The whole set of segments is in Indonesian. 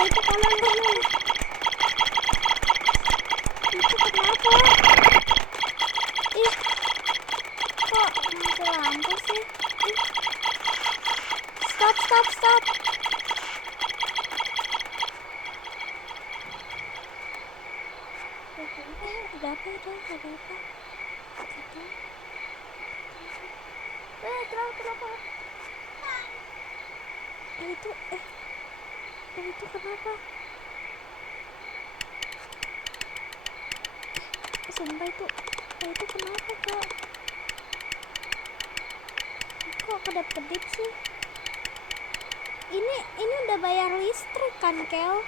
itu kanan. Itu kenapa? Ih, kok mati lampu sih? Ih. Stop. Ada apa? Kenapa? Itu kenapa? Sumpah itu kenapa kok? Kok kedap-kedip sih? Ini udah bayar listrik kan, Kel?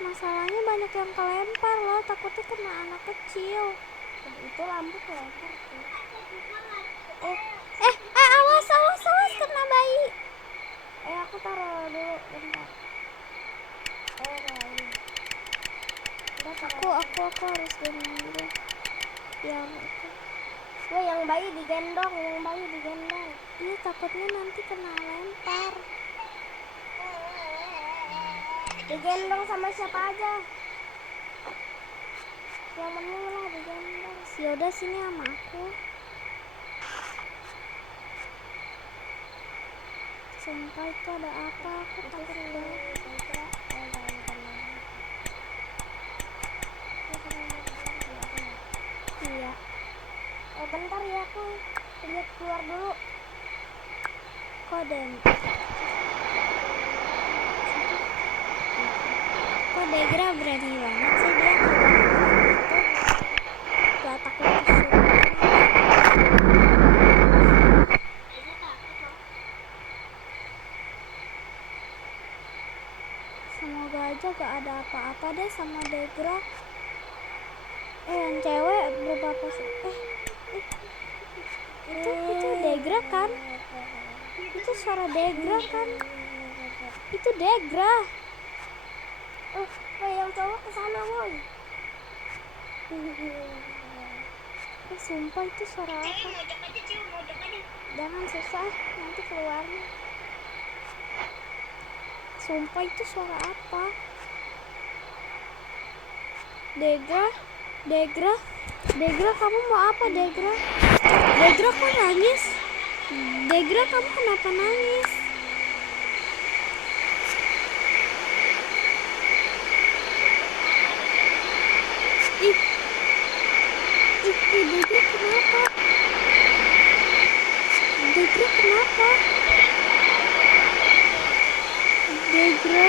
Masalahnya banyak yang kelempar loh, takutnya kena anak kecil. Itu lampu kelempar sih. Awas kena bayi. Aku taruh dulu bentar. Aku harus gendong dulu. Yang itu. Yang bayi digendong. Iya, takutnya nanti kena lempar. Digendong sama siapa aja? Yang penting lah digendong. Yaudah sini sama aku. Sumpah itu ada apa? Aku takut banget. Iya. Bentar ya, aku lihat keluar dulu. Kok Degra berani banget sih dia gak takut kesurupan. Semoga aja gak ada apa-apa deh sama Degra. Yang cewek berubah positif. Itu Degra kan? Itu suara Degra kan? Itu Degra. Yang cowok kesana boy. Sumpah itu suara apa? Jangan susah, nanti keluarnya. Sumpah itu suara apa? Degra kamu mau apa Degra? Degra kok nangis? Degra kamu kenapa nangis? Degra kenapa? Degra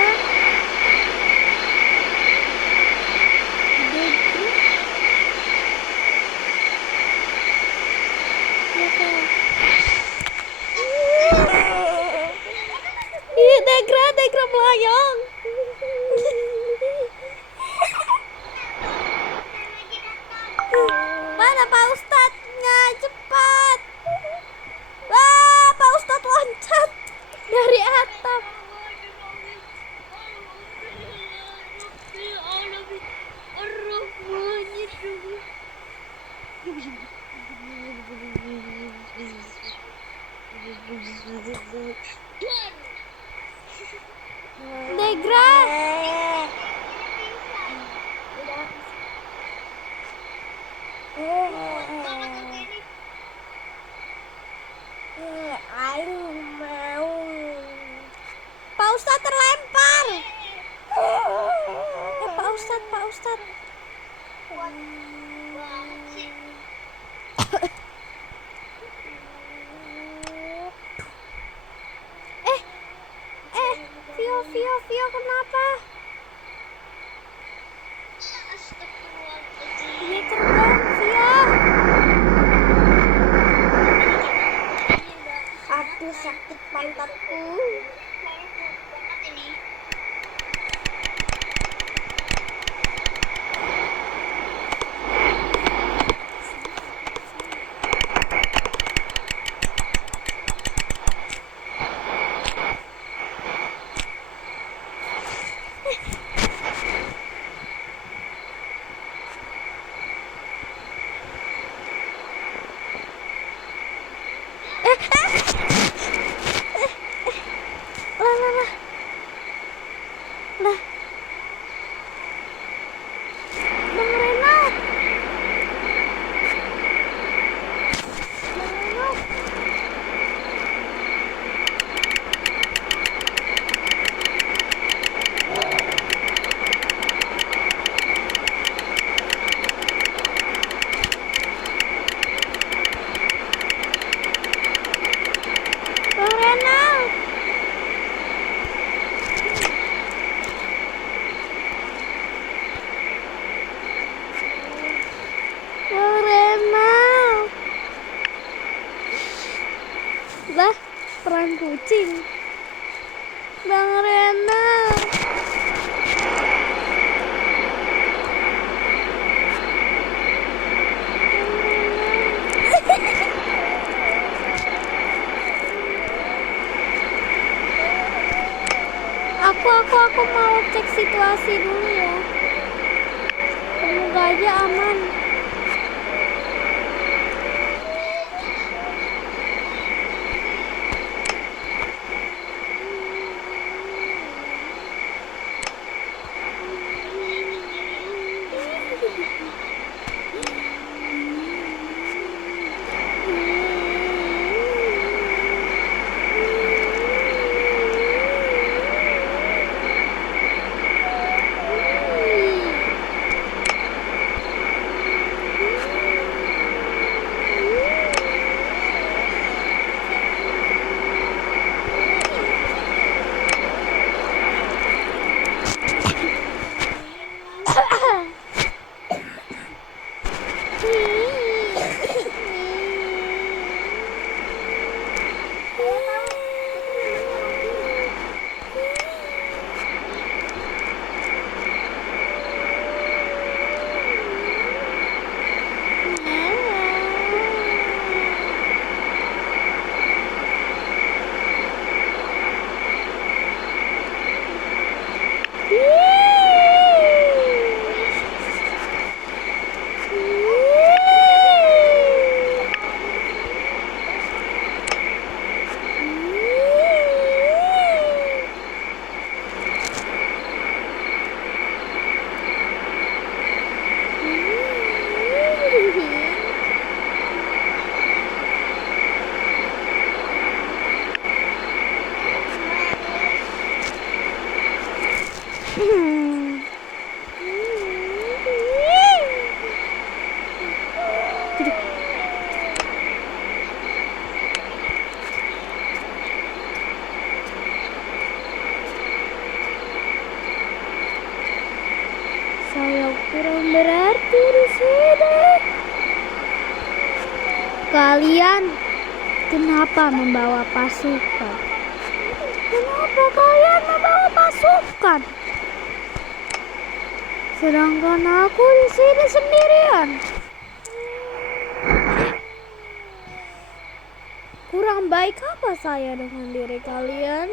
Degra melayang. Mana Pak Ustadznya? Cepat. Wah, Pak Ustadz loncat dari atap. Degra. Pak Ustadz terlempar. Pak Ustadz. Vio kenapa? Dia terbang, Vio. Aduh, sakit pantatku. Lah lah lah. Lah. Bang Renat. Bang Renat. Bang Renat. Bang Renat. Lah, perang kucing. Bang Renat. Aku mau cek situasi dulu ya. Semoga aja aman. Saya kurang berarti di sini. Kalian kenapa membawa pasukan? Kenapa kalian membawa pasukan? Sedangkan aku di sini sendirian. Kurang baik apa saya dengan diri kalian?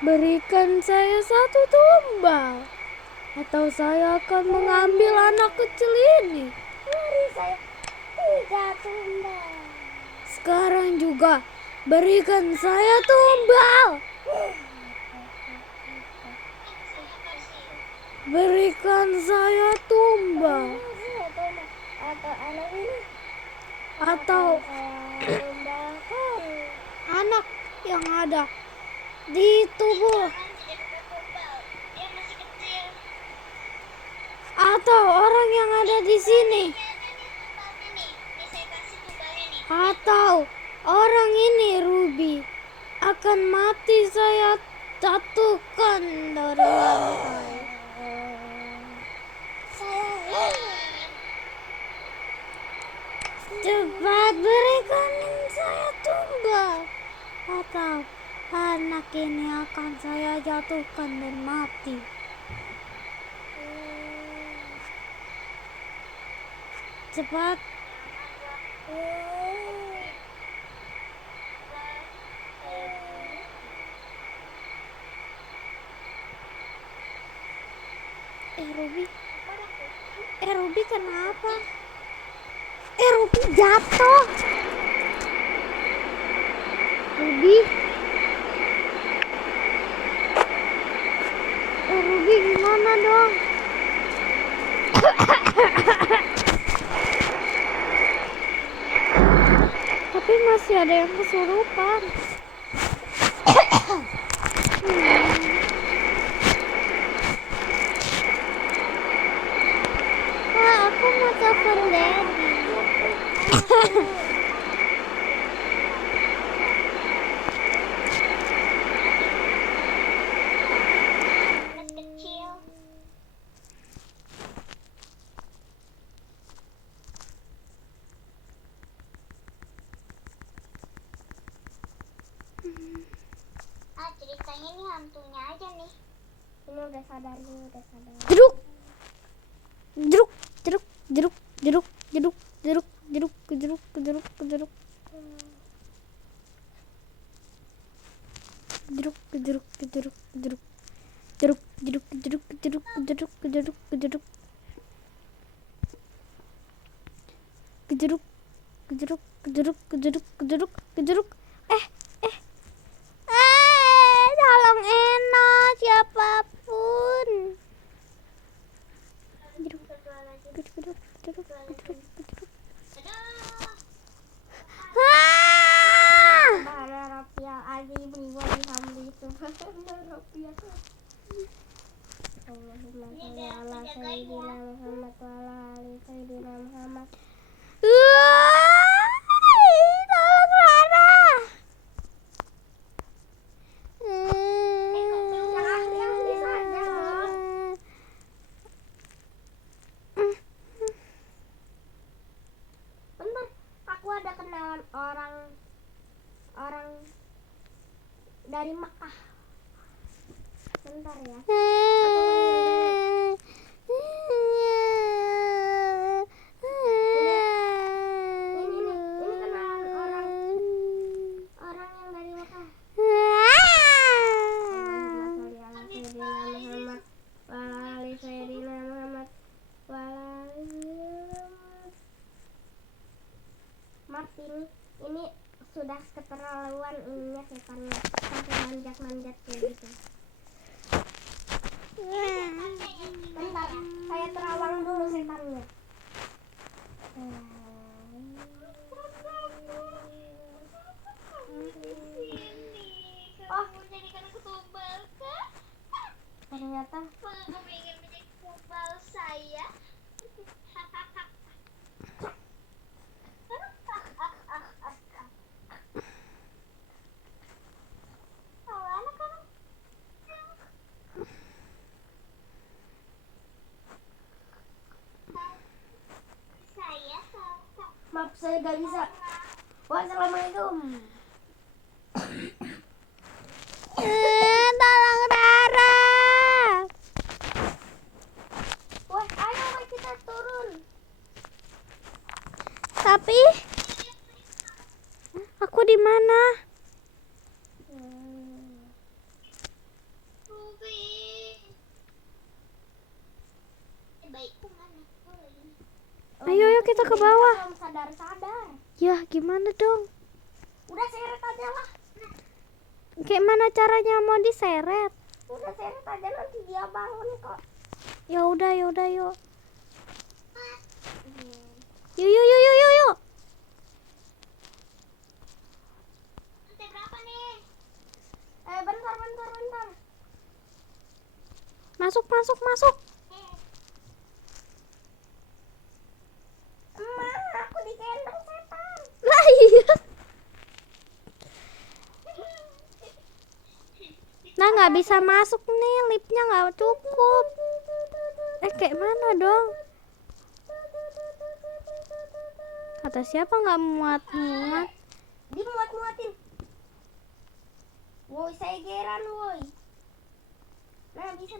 Berikan saya satu tumbal, atau saya akan mengambil anak kecil ini. Beri saya 3 tumbal. Sekarang juga berikan saya tumbal. Berikan saya tumbal. Atau anak ini. Atau anak yang ada di tubuh. Atau orang yang ada di sini. Atau orang ini, Ruby, akan mati saya jatuhkan dari lantai. Cepat berikan saya tumbal, atau anak ini akan saya jatuhkan dan mati. Cepat. Ruby. Ruby kenapa? Ruby jatuh. Ruby. Ruby gimana dong? Tapi masih ada yang kesurupan. Aku mau telepon Daddy. Ceritanya nih hantunya aja nih. Ini udah sadar. Jeruk. Jeruk, jeruk, jeruk, jeruk, jeruk, jeruk, jeruk, jeruk, jeruk, jeruk. Jeruk, jeruk, jeruk, jeruk. Jeruk, jeruk, jeruk, jeruk, jeruk, jeruk, jeruk. Jeruk, jeruk, jeruk, jeruk, jeruk, jeruk. Tolong enak siapapun. Jeruk, jeruk, jeruk, jeruk, jeruk, jeruk. Bentar, aku ada kenalan orang dari Mekah. Bentar ya. Ini kenalan orang yang dari Mekah. Martin, ini sudah keterlaluan ininya setannya sampai manjat-manjat kayak gitu. Bentar, saya terawang dulu setannya. Oh, jadikan aku tumbal kah? Ternyata Kamu ingin menjadi tumbal saya? maaf saya gak bisa. Wassalamualaikum. Tolong Rara. Wah, ayo kita turun. Tapi aku di mana? Ayo kita ke bawah. Sadar. Ya gimana dong? Udah seret aja lah. Kayak mana caranya mau diseret? Udah seret aja nanti dia bangun kok. Ya udah yuk. Yuk. Lantai berapa nih? Bentar. Masuk. Emang aku digendong setan. Lah iya. Nah nggak bisa masuk nih, liftnya nggak cukup. Kayak mana dong? Kata siapa nggak muat? Dimuat-muatin. Woi, saya geran woi. Nah bisa.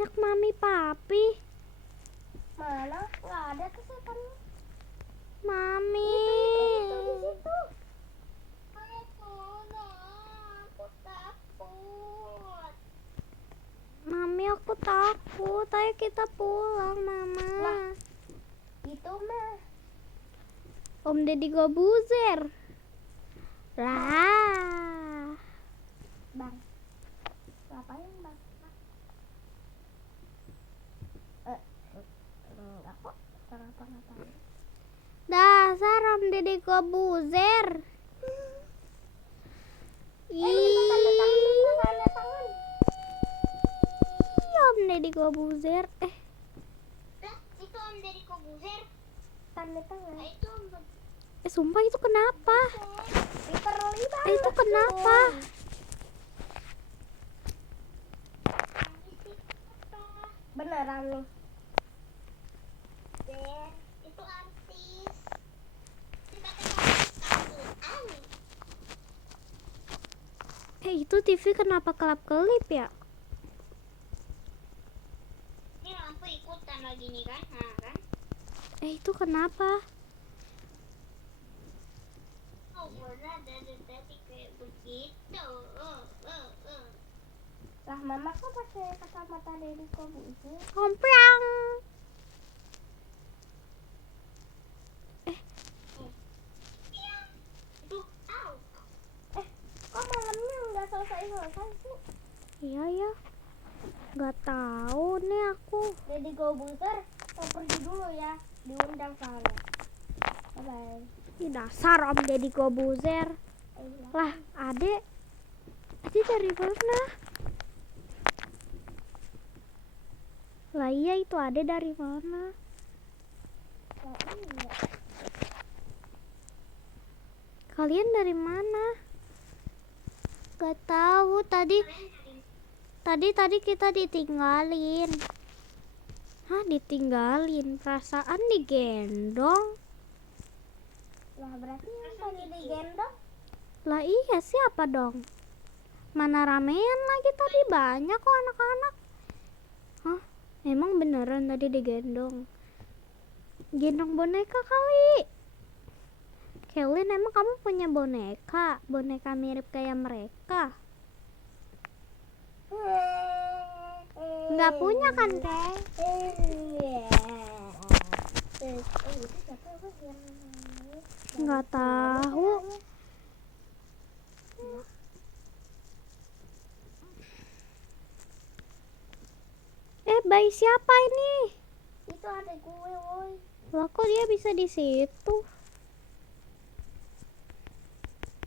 banyak mami papi. Mana? Nggak ada tuh setan. Mami. Itu di situ. Aku takut. Mami, aku takut. Ayo kita pulang, Mama. Lah, itu mah. Om Deddy Gobuzer. Lah. Bang. Ngapain, Bang? Enggak kok. Kenapa-ngapain? Dasar Om Deddy Gobuzer. Tanda tangan. Om Deddy Gobuzer. Lah, itu Om Deddy Kobuzer. Tanda tangan. Nah, itu Om Sumpah itu kenapa? Literally banget. Itu kenapa? Beneran nih. Ben, itu artis. Tiba-tiba Itu TV kenapa kelap-kelip ya? ini lampu ikutan lagi nih kan? Nah, kan? Itu kenapa? Oh, pernah ada detik kayak begitu. Lah, Mama kok pakai kacamata Deddy Kobuzer? Komprang. Itu, au. Kok malamnya nggak selesai sih? Iya ya. Gak tahu nih aku. Deddy Kobuzer mau pergi dulu ya, diundang soalnya. Bye. Ih, dasar Om Deddy Gobuzer. Lah, Ade dari mana? Lah iya, itu Ade dari mana? Kalian dari mana? Gak tahu. Tadi kita ditinggalin. Hah, ditinggalin? Perasaan digendong. Lah, berarti yang tadi digendong. Lah iya, siapa dong? Mana ramean lagi tadi, banyak kok anak-anak. Hah? Emang beneran tadi digendong? Gendong boneka kali. Kelin, emang kamu punya boneka? Boneka mirip kayak mereka? Nggak punya kan, Teh? Nggak tahu. Bayi siapa ini? Itu adek gue, woi. Lah kok dia bisa di situ?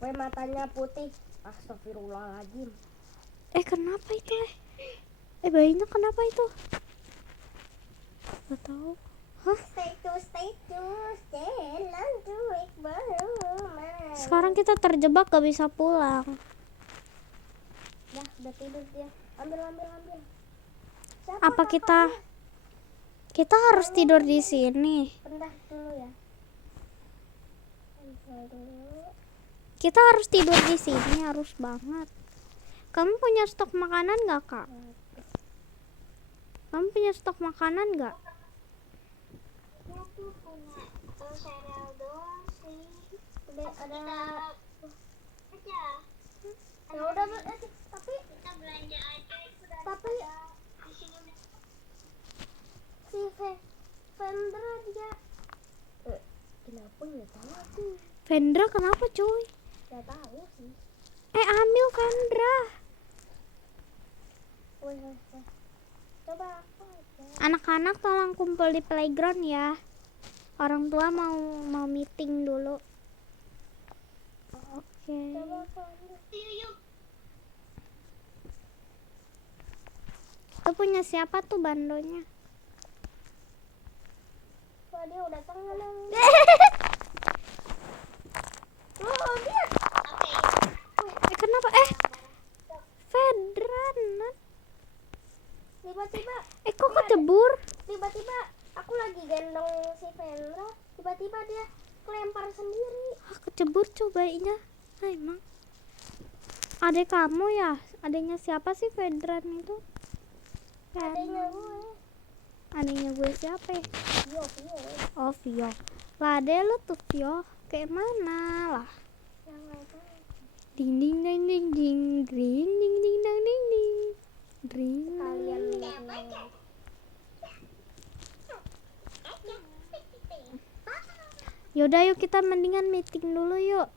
Woi, matanya putih. Astagfirullahaladzim. Kenapa itu? Bayinya kenapa itu? Gak tahu. Hah? Stay jalan duit baru. Sekarang kita terjebak, gak bisa pulang. Dah, udah tidur dia. Ambil. Siapa Apa kita harus tidur di sini? Bentar dulu ya. Dulu. Kita harus tidur di sini, harus banget. Kamu punya stok makanan gak, Kak? Kamu punya stok makanan gak? Aku punya sereal doang sih. Udah ada. Aja. Ya udah, tapi Kita belanja aja itu dari Tapi- di sini udah. si Vendra dia kenapa nggak tahu aku. Vendra kenapa, cuy? Nggak tahu sih. Ambil Vendra. Woi. Coba aku aja. Anak-anak tolong kumpul di playground ya. Orang tua mau meeting dulu. Oke. Coba aku ambil. Yuk. Itu punya siapa tuh bandonya? Wah, dia udah tenggelam. Oh, dia. Oke. Kenapa? Vendra, Nat. Tiba-tiba Kok kecebur? tiba-tiba aku lagi gendong si Vendra, tiba-tiba dia kelempar sendiri. Kecebur cobainya. Emang adek kamu ya? Adeknya siapa sih Vedran itu? Adanya gue. Adanya gue siapa ya? Vio. Oh Vio. Lah ade lu tuh Vio kayak mana lah? Yang nggak tahu. Ding ding ding ding ding ding ding ding ding ding ding ding. Kalian Yaudah yuk kita mendingan meeting dulu yuk.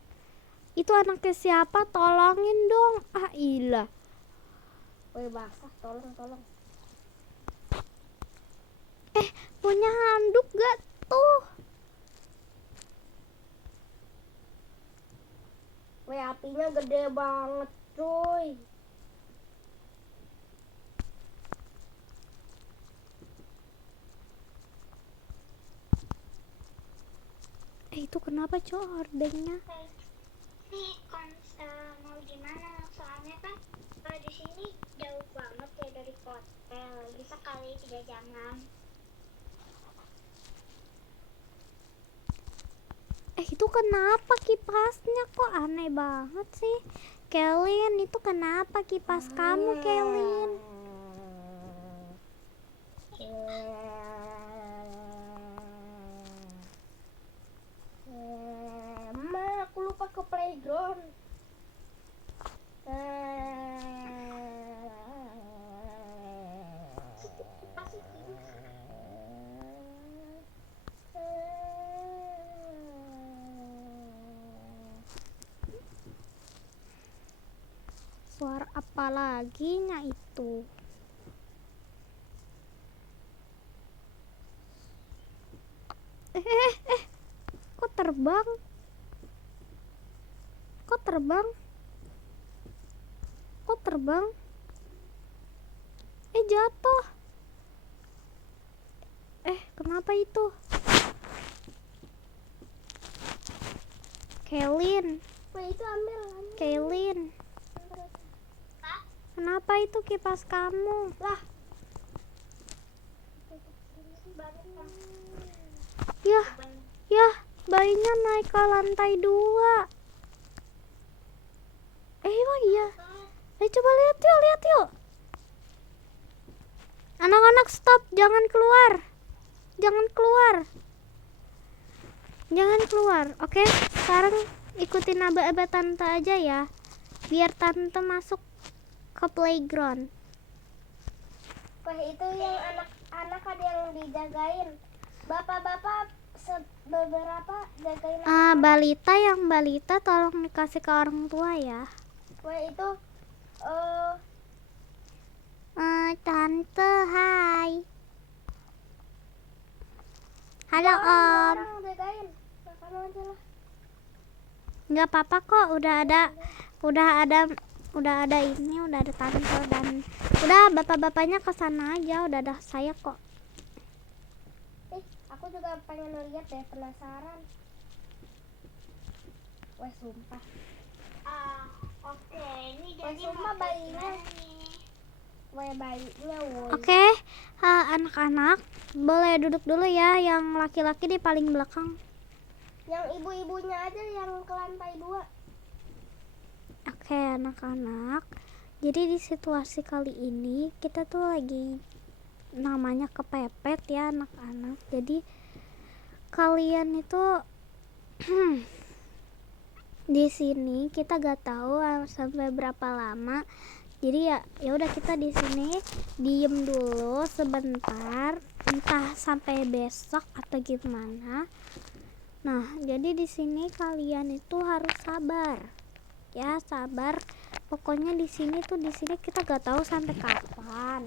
Itu anaknya siapa? Tolongin dong. Ah ilah. Woi basah, tolong. Punya handuk gak tuh? Woi apinya gede banget cuy. Itu kenapa cowok hordengnya? Nih mau gimana? Soalnya kan di sini jauh banget ya dari hotel. Bisa kali 3 jaman. Itu kenapa kipasnya kok aneh banget sih? Kelin, itu kenapa kipas kamu Kelin? Aku lupa ke playground. Suara apa lagi nya itu? Kok terbang? Jatuh. Kenapa itu? Kelin. Wah itu ambil. Kelin. Kenapa itu kipas kamu? Lah. Yah, bayinya naik ke lantai 2. Emang iya. Coba lihat yuk. Anak-anak stop, jangan keluar. Oke, sekarang ikutin aba-aba tante aja ya. Biar tante masuk ke playground. Wah itu yang anak-anak ada yang dijagain. Bapak-bapak beberapa jagain. Balita tolong dikasih ke orang tua ya. Wah itu Tante, hai. Halo Om. Orang jagain. Kamu aja lah. Nggak apa-apa kok, udah ada ini, udah ada tante dan udah bapak-bapaknya ke sana aja, udah ada saya kok. Aku juga pengen lihat deh, penasaran. Wah sumpah. Oke, ini Wah jadi sumpah mau bayinya. gimana nih? Wah bayinya woi. Oke, anak-anak boleh duduk dulu ya, yang laki-laki di paling belakang. Yang ibu-ibunya aja yang ke lantai 2. Oke, anak-anak. Jadi di situasi kali ini kita tuh lagi namanya kepepet ya anak-anak. Jadi kalian itu di sini kita gak tahu sampai berapa lama. Jadi ya udah kita di sini diem dulu sebentar, entah sampai besok atau gimana. Nah, jadi di sini kalian itu harus sabar. Ya, sabar. Pokoknya di sini kita gak tahu sampai kapan.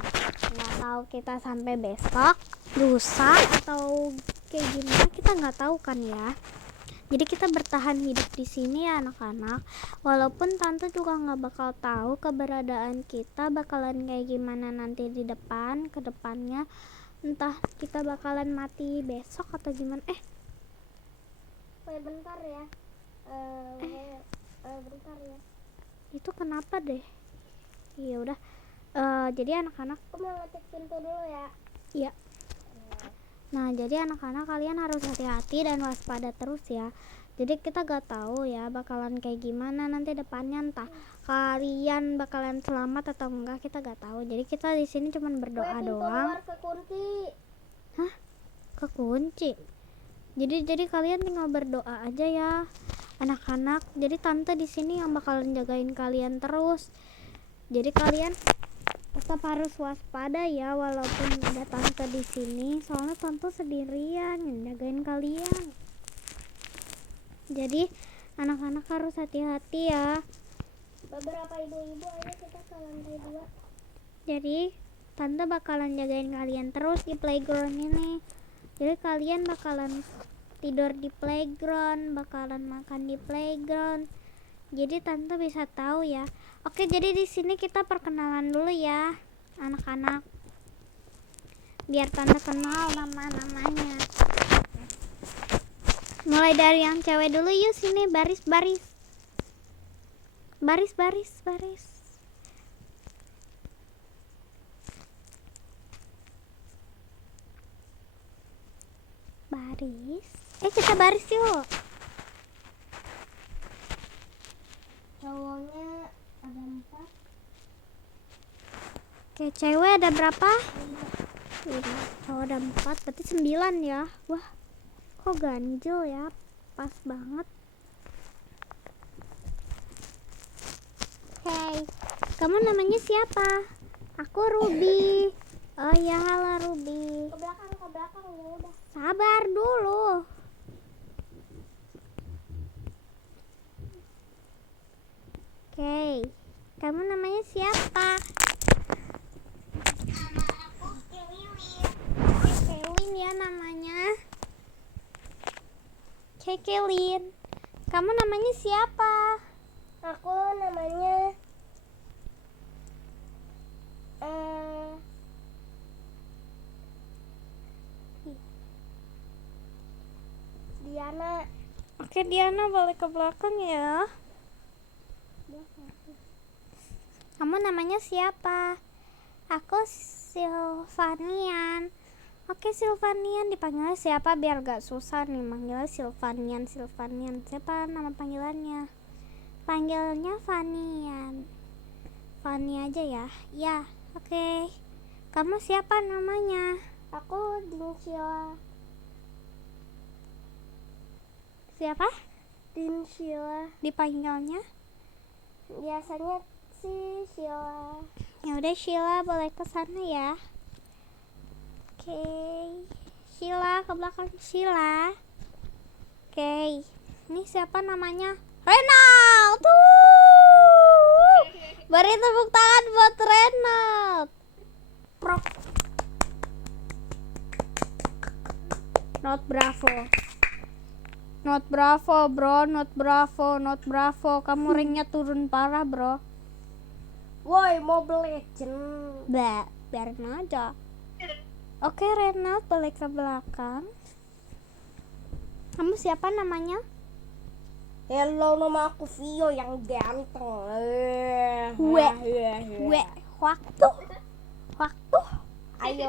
Nggak tahu kita sampai besok, lusa atau kayak gimana, kita nggak tahu kan ya. Jadi kita bertahan hidup di sini ya anak-anak. Walaupun tante juga nggak bakal tahu keberadaan kita bakalan kayak gimana nanti di depan, ke depannya. Entah kita bakalan mati besok atau gimana. Bentar ya. Bentar ya. Itu kenapa deh? Iya udah. Jadi anak-anak. Aku mau ngecek pintu dulu ya. Iya. Nah, jadi anak-anak kalian harus hati-hati dan waspada terus ya. Jadi kita gak tahu ya bakalan kayak gimana nanti depannya, entah kalian bakalan selamat atau enggak, kita gak tahu. Jadi kita di sini cuman berdoa Pintu doang. luar kekunci. Hah? Kekunci. Jadi kalian tinggal berdoa aja ya, anak-anak. Jadi tante di sini yang bakalan jagain kalian terus. Jadi kalian tetap harus waspada ya, walaupun ada tante di sini. Soalnya tante sendirian yang jagain kalian. Jadi anak-anak harus hati-hati ya. Beberapa ibu-ibu ayo kita ke lantai 2. Jadi tante bakalan jagain kalian terus di playground ini. Jadi kalian bakalan tidur di playground, bakalan makan di playground. Jadi tante bisa tahu ya. Oke, jadi di sini kita perkenalan dulu ya, anak-anak. Biar tante kenal nama-namanya. Mulai dari yang cewek dulu yuk, sini baris-baris. Baris. Baris. Kita baris yuk. Cowoknya ada 4. Oke, cewek ada berapa? 5. Cowok ada 4, berarti 9 ya. Wah, kok ganjil ya. Pas banget. Hey, kamu namanya siapa? Aku Ruby. Oh ya, halo Ruby. Ke belakang ya udah. Sabar dulu. Oke, kamu namanya siapa? Nama aku Lilin. Kelin ya namanya. Kelin. Kamu namanya siapa? Aku namanya Diana. Oke, Diana balik ke belakang ya. Kamu namanya siapa? Aku Silvanian. Oke, Silvanian, dipanggilnya siapa biar gak susah nih manggilnya Silvanian. Siapa nama panggilannya? Panggilnya Vanian. Vani aja ya. Ya, oke. Kamu siapa namanya? Aku Dinsyila. Siapa? Dinsyila. Dipanggilnya? Biasanya sih Sheila. Ya udah, Sheila boleh ke sana ya. Oke. Sheila ke belakang, Sheila. Oke. Ini siapa namanya? Renald. Beri tepuk tangan buat Renald. Prok. Not bravo. Not bravo, bro. Not bravo. Kamu ranknya turun parah, bro. Woi, Mobile Legends. Biarin aja. Oke, Renald balik ke belakang. Kamu siapa namanya? Hello, nama aku Vio yang ganteng. Waktu. Ayo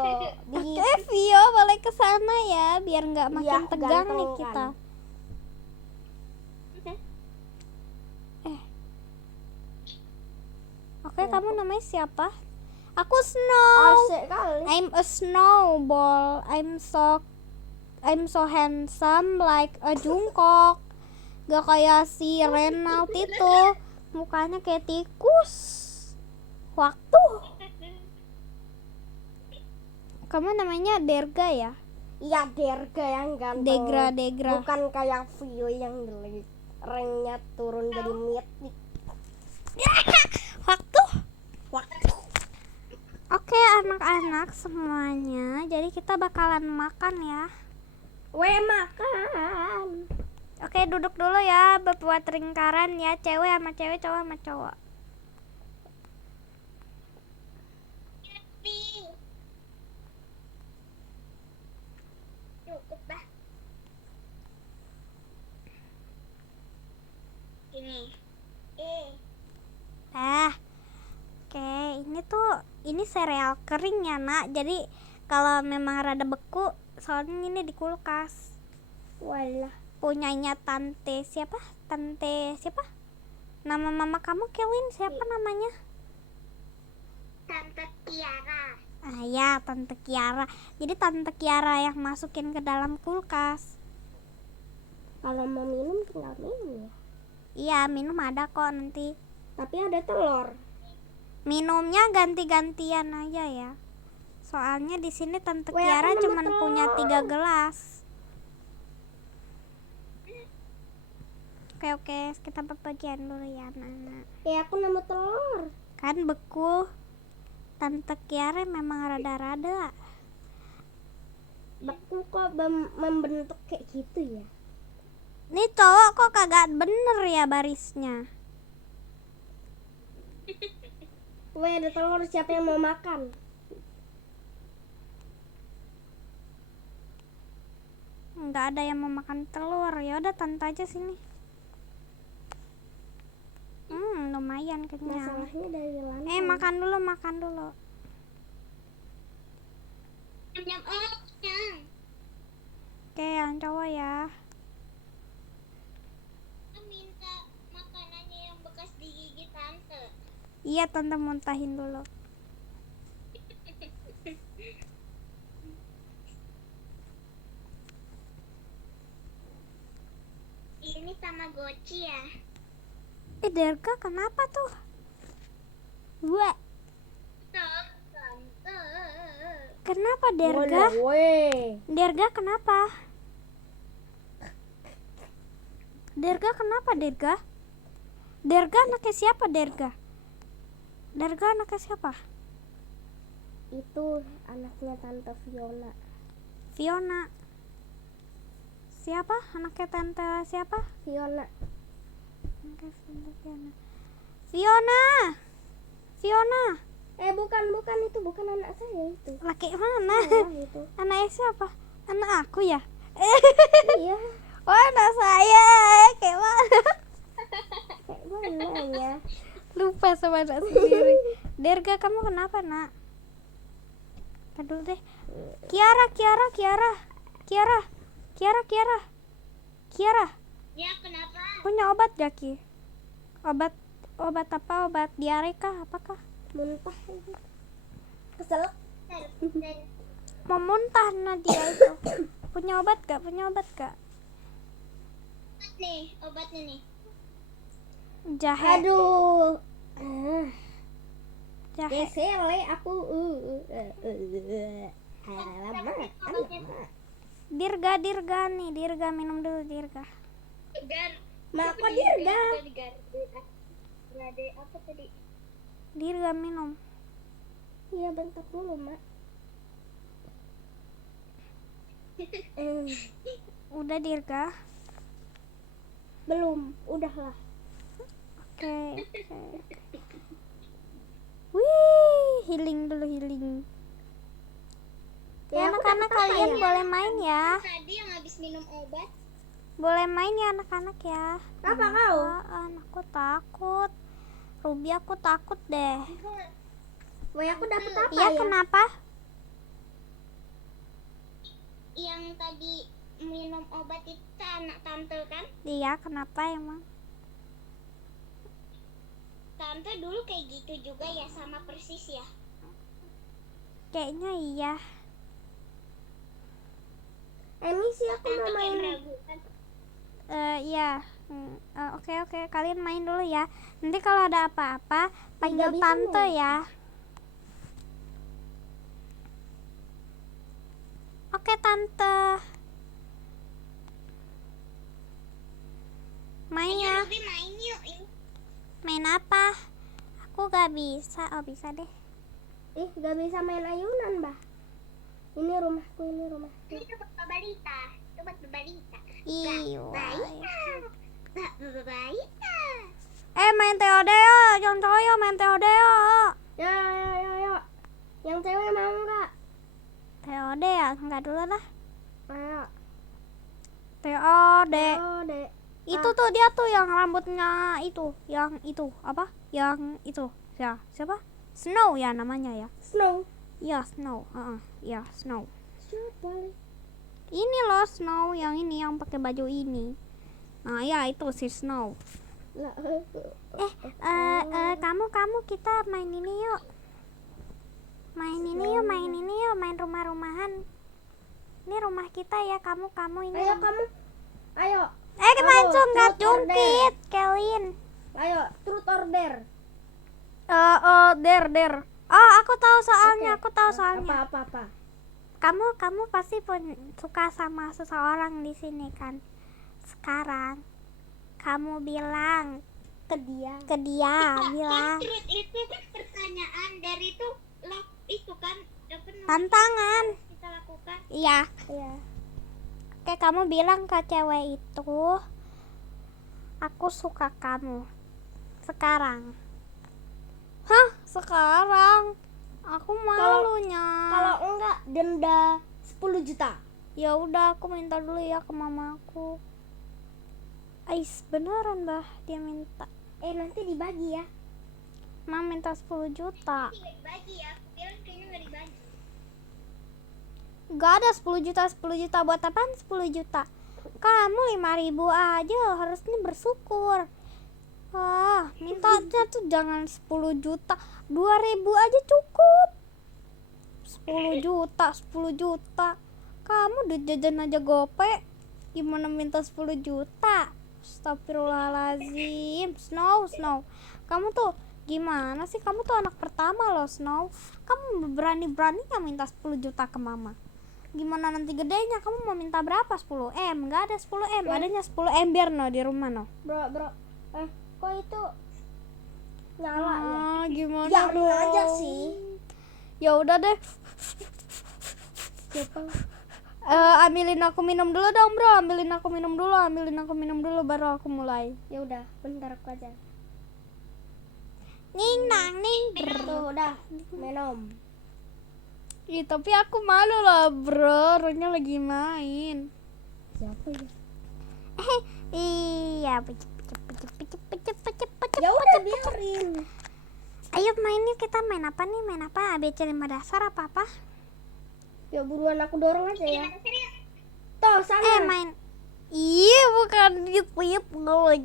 Oke, Vio balik ke sana ya, biar nggak makin Iya, tegang nih ganteng kita. kan? Oke, kamu namanya siapa? Aku Snow. Asik kali. I'm a snowball. I'm so handsome like a Jungkook. Gak kayak si Renald itu, mukanya kayak tikus. Waktu. Kamu namanya Derga ya? Iya, Derga yang ganteng. Degra. Bukan kayak Vio yang jelek. Ranknya turun jadi mythic. Waktu. Oke, anak-anak semuanya, jadi kita bakalan makan ya. Makan. Oke, duduk dulu ya, buat lingkaran ya, cewek sama cewek, cowok sama cowok. Cukup dah. Ini. Oke, ini sereal kering ya, Nak. Jadi kalau memang rada beku, soalnya ini di kulkas. Walah. punyanya tante siapa? Tante siapa? Nama mama kamu Kelin siapa namanya? Tante Tiara. Ah ya, Tante Kiara. Jadi Tante Kiara yang masukin ke dalam kulkas. Kalau mau minum tinggal minum ya. Iya, minum ada kok nanti. Tapi ada telur. Minumnya ganti-gantian aja ya. Soalnya di sini Tante Weh, Kiara aku nemu cuma punya 3 gelas. Oke, kita bagian dulu ya, anak-anak. Ya aku nemu telur. Kan beku. Tante Kiara memang rada-rada. Beku kok membentuk kayak gitu ya. Nih cowok kok kagak bener ya barisnya. Weh, ada telur, siapa yang mau makan? Nggak ada yang mau makan telur. Ya udah tante aja sini. Lumayan kenyang. Masalahnya dari lantai. Makan dulu. Nyam. Oke, yang cowok ya. Minta makanannya yang bekas digigit tante. Iya, tante muntahin dulu. Ini Tamagotchi ya. Derga kenapa tuh? Wah, Tante. kenapa Derga? Weh. Derga kenapa? Derga kenapa Derga? Derga anaknya siapa Derga? Derga anaknya siapa? Itu anaknya Tante Fiona. Fiona. Siapa? Anaknya tante siapa? Fiona. Anaknya tante Fiona. Fiona. Bukan itu bukan anak saya itu. Laki mana? Itu. Anaknya siapa? Anak aku ya? Iya. Oh, anak saya. Kayak mana? Kayak mana ya? Lupa sama anak sendiri. Derga, kamu kenapa, Nak? Aduh deh. Kiara. Ya kenapa? Punya obat gak, Ki? Obat apa? Obat diare kah? Apakah? Muntah. Keselak. Mau muntah Nadia itu. Punya obat gak? Nih, obatnya nih. Jahe. Aduh. Jahe. Kesele aku. Alamak. Dirga nih. Dirga minum dulu Dirga. Gar. Mak, kok Dirga? Gade apa tadi? Dirga minum. Iya, bentar dulu, Mak. Udah Dirga. Belum, udahlah. Oke. Wih, healing dulu. Ya, anak-anak kalian boleh main ya. Tadi yang habis minum obat. Boleh main ya anak-anak ya. Apa kau? Aku takut. Ruby aku takut deh. Wah, aku dapet apa Iya, ya? kenapa? Yang tadi minum obat itu anak tante kan? Iya, kenapa emang? Tante dulu kayak gitu juga ya, sama persis ya. Kayaknya iya. Emisi aku Tante mau kayak main. meragukan. Iya. Oke, kalian main dulu ya. Nanti kalau ada apa-apa panggil bisa tante main. ya. Oke tante. Main Ayo ya. Ruby main yuk. Main apa? Aku gak bisa. Oh bisa deh. Gak bisa main ayunan, Mbah. Ini rumahku. Ini tempat babalita. Iya. Babalita. Main TOD ya. Jangan coyo main TOD ya. Ya. Yang cewek mau nggak? TOD ya. Enggak dulu lah. Ayo. TOD. Dek. Itu tuh dia tuh yang rambutnya itu. Yang itu. Apa? Yang itu. Ya. Siapa? Snow ya namanya ya. Snow. Iya Snow. Ya Snow. Siapa? Ini loh Snow, yang ini yang pakai baju ini. Nah ya itu si Snow. Lah, Kamu kita main ini yuk. Main ini yuk, main rumah-rumahan. Ini rumah kita ya, kamu ini. ayo kamu. Ayo. Langsung nggak truth or jungkit, Kelin. Ayo, truth or dare. Der. Oh, aku tahu soalnya, Oke. Apa. Kamu pasti suka sama seseorang di sini kan. Sekarang kamu bilang Ke dia. bilang Terus itu kan pertanyaan dari itu lah itu kan apa namanya, tantangan. kita lakukan. Iya. Iya. Oke, kamu bilang ke cewek itu, aku suka kamu. Sekarang. Hah? Sekarang? Aku malunya. Kalau enggak denda 10 juta. Ya udah, aku minta dulu ya ke mamaku. Ais, beneran bah dia minta. Nanti dibagi ya. Mam minta 10 juta. Tidak dibagi ya, aku bilang kayaknya nggak dibagi. Gak ada 10 juta. Buat apaan 10 juta? Kamu 5.000 aja, harusnya bersyukur. Mintanya tuh jangan 10 juta. 2.000 aja cukup. 10 juta. Kamu duit jajan aja gope. Gimana minta 10 juta? Astagfirullahaladzim. Snow. Kamu tuh gimana sih? Kamu tuh anak pertama loh, Snow. Kamu berani-beraninya minta 10 juta ke mama. Gimana nanti gedenya? Kamu mau minta berapa? 10 M? Gak ada 10 M. Adanya 10 ember no di rumah no. Bro. Kok itu nyala ya? Gimana Biarin dong? aja sih. Ya udah deh. Siapa? Ambilin aku minum dulu dong, bro. Ambilin aku minum dulu baru aku mulai. Ya udah, bentar aku aja. Ning nang ning. Tuh udah, minum. Ih, tapi aku malu lah, bro. Orangnya lagi main. Siapa ya? Iya, cepet. Ya udah biarin. Ayo main yuk, kita main apa nih? Main apa? ABC 5 dasar apa? Ya buruan aku dorong aja ya. Tuh sana. Main. Iya, bukan gitu. Oh my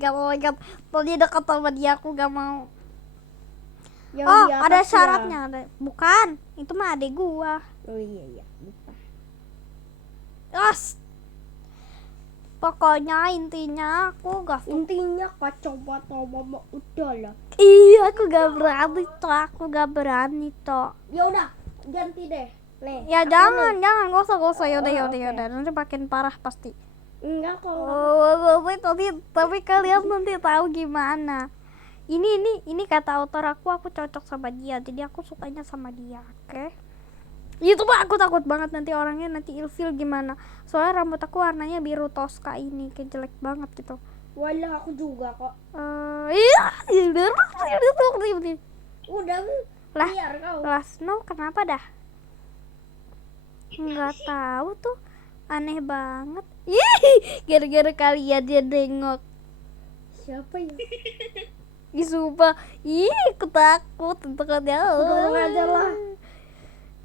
god. Tadi dekat sama dia, aku gak mau. Yang Oh, di atas ada ya. syaratnya. Bukan, itu mah adek gua. Oh iya. Lupa. Pokoknya intinya aku gak suka. Intinya kacau mata mama udah lah. Iya, aku gak berani toh. Ya udah, ganti deh. Nih. Ya aku jangan, nih. gak usah. Yaudah. Oke. Nanti makin parah pasti. Enggak kok. Tapi kalian nanti tahu gimana. Ini kata autor aku cocok sama dia, jadi aku sukanya sama dia, oke? Itu mah aku takut banget nanti orangnya nanti ilfil gimana. Soalnya rambut aku warnanya biru toska ini, kayak jelek banget gitu. Walah aku juga kok. Iya. Udah Lah. biar kau. Lah, Snow kenapa dah? Nggak tahu tuh, aneh banget. Ih, gara-gara kalian dia nengok. Siapa ya? Ih, sumpah. Aku takut untuk dia. Dorong aja lah.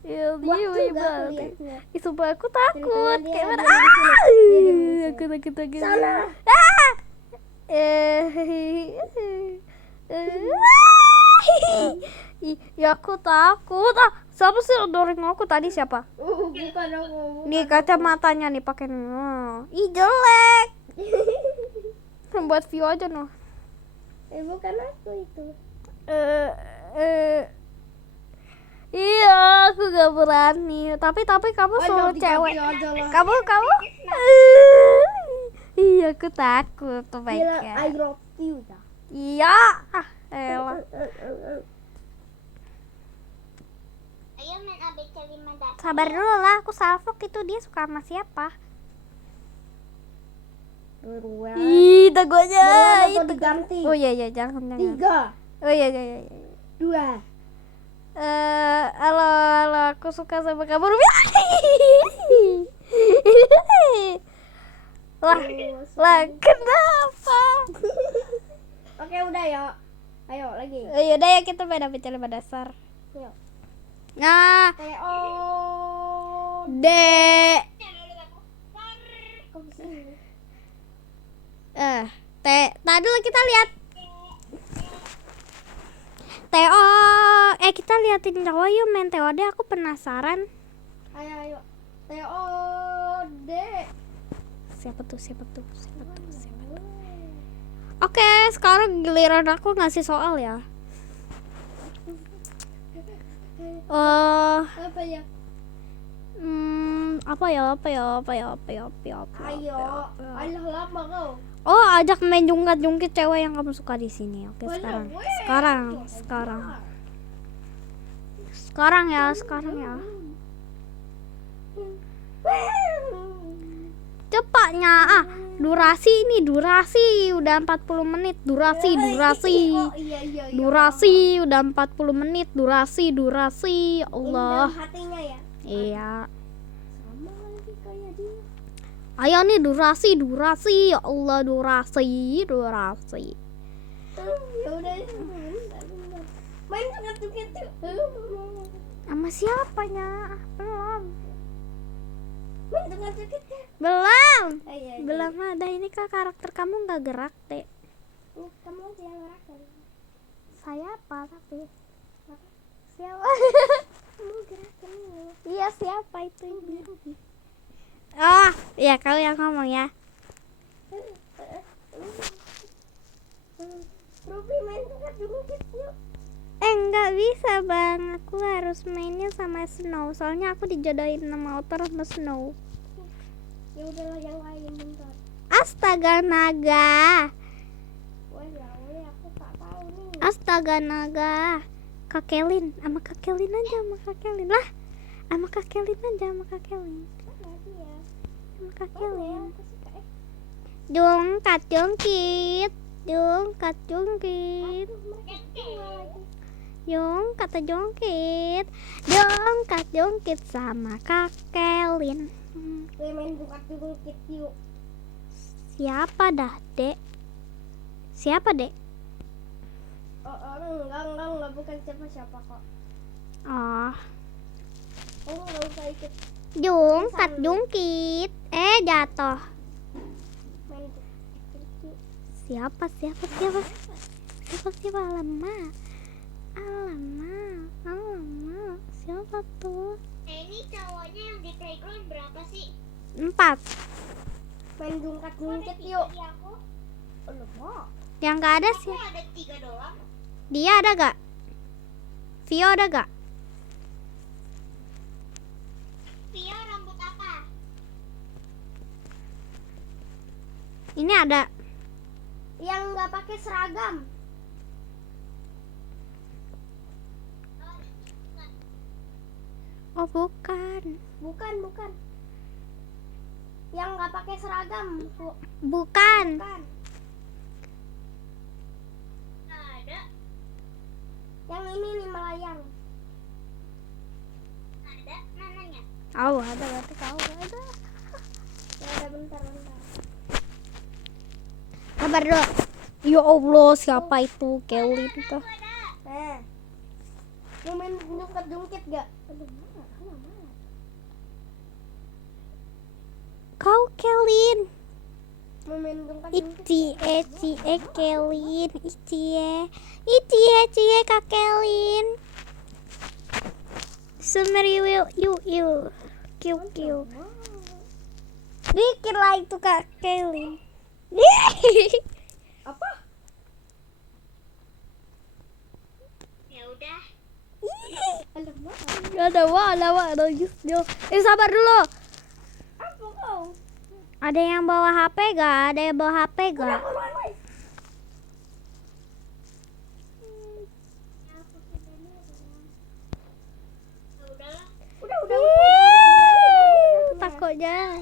Ya, Wah, iya juga aku banget. liatnya. Ih, sumpah aku takut. Ceritanya dia Kayak mana? ada di sini. Dia di sini. Aku takut. Sana. Ya aku takut. Siapa sih dorong aku tadi siapa? Bukan aku. Nih kacamatanya nih pakai nih. Ih, jelek. Buat view aja noh. Bukan aku itu. Iya, aku gak berani. Tapi kamu selalu cewek. Aja lah. Kamu. Iya, aku takut. Oh my Bilang God. I love you ya. Iya. Elah. Ayo main ABC 5 dasar. Sabar dulu lah, aku salfok itu dia suka sama siapa? Beruang. Ih, dagonya. Beruang atau diganti? Oh iya, jangan. 3, Oh iya. 2. Halo, aku suka sama kamu. Lah, kenapa? Oke udah ya. Ayo lagi. Oh yaudah ya, kita main ABC 5 dasar. Yuk. Nah, Kayak oh. D. Tadi dulu kita lihat Teo. Kita liatin cowok yuk main TOD, aku penasaran. Ayo. TOD. Siapa tuh? Oke, sekarang giliran aku ngasih soal ya. Apa ya? Apa ya? Ayo lama kau. Oh, ajak main jungkat-jungkit cewek yang kamu suka di sini. Oke, sekarang ya. Cepatnya. Durasi udah 40 menit. Durasi udah 40 menit. Durasi. Allah. Hatinya ya. Iya. Sama lagi kayak dia. Ayo nih durasi. Ya Allah, durasi. Ya udah. Main jungkat-jungkit yuk. Sama siapanya? Belum. Main jungkat-jungkit ya. Belum ada. Ini kak karakter kamu nggak gerak deh. Kamu aja yang gerak kali. Saya apa tapi? Siapa? Kamu gerakin nih. Iya, siapa itu? Iya kau yang ngomong ya. Ruby main jungkat-jungkit yuk. Nggak bisa bang, aku harus mainnya sama Snow. Soalnya aku dijodohin sama Otter sama Snow. Ya udahlah yang lain bentar. Astaga naga. Aku tak tahu nih. Astaga naga. Kak Kelin aja sama Kak Kelin. Sama Kak Kelin. Jungkat-jungkit. Jungkat-jungkit sama Kak Kelin. Main jungkat-jungkit yuk. Siapa Dek? Enggak, bukan siapa-siapa kok. Oh, Enggak usah ikut jungkat-jungkit. Jatuh. main jungkat-jungkit yuk. Siapa? Alamak. Siapa tuh? Ini cowoknya yang di playground berapa sih? 4. Main jungkat-jungkit yuk. Di aku Yang nggak ada sih. ada 3 doang. Dia ada gak? Vio ada gak? Via rambut apa? Ini ada. Yang nggak pakai seragam. Oh bukan. Bukan. Yang nggak pakai seragam. Bukan. Nggak ada. Yang ini nih melayang. Ada mananya? Oh ada, berarti kau ada. Ya udah bentar. Sabar dulu. Ya Allah, siapa itu? Kelly itu. Mau main jungkat-jungkit gak? Kau Kelin. Mau main jungkat-jungkit? Icie Kelin. Icie Kak Kelin. Semeriwil you. Kiu. Bikin lah itu Kak Kelin. Apa? Ya udah. Ada just. Sabar dulu. Apa kau? Ada yang bawa HP gak? Takutnya.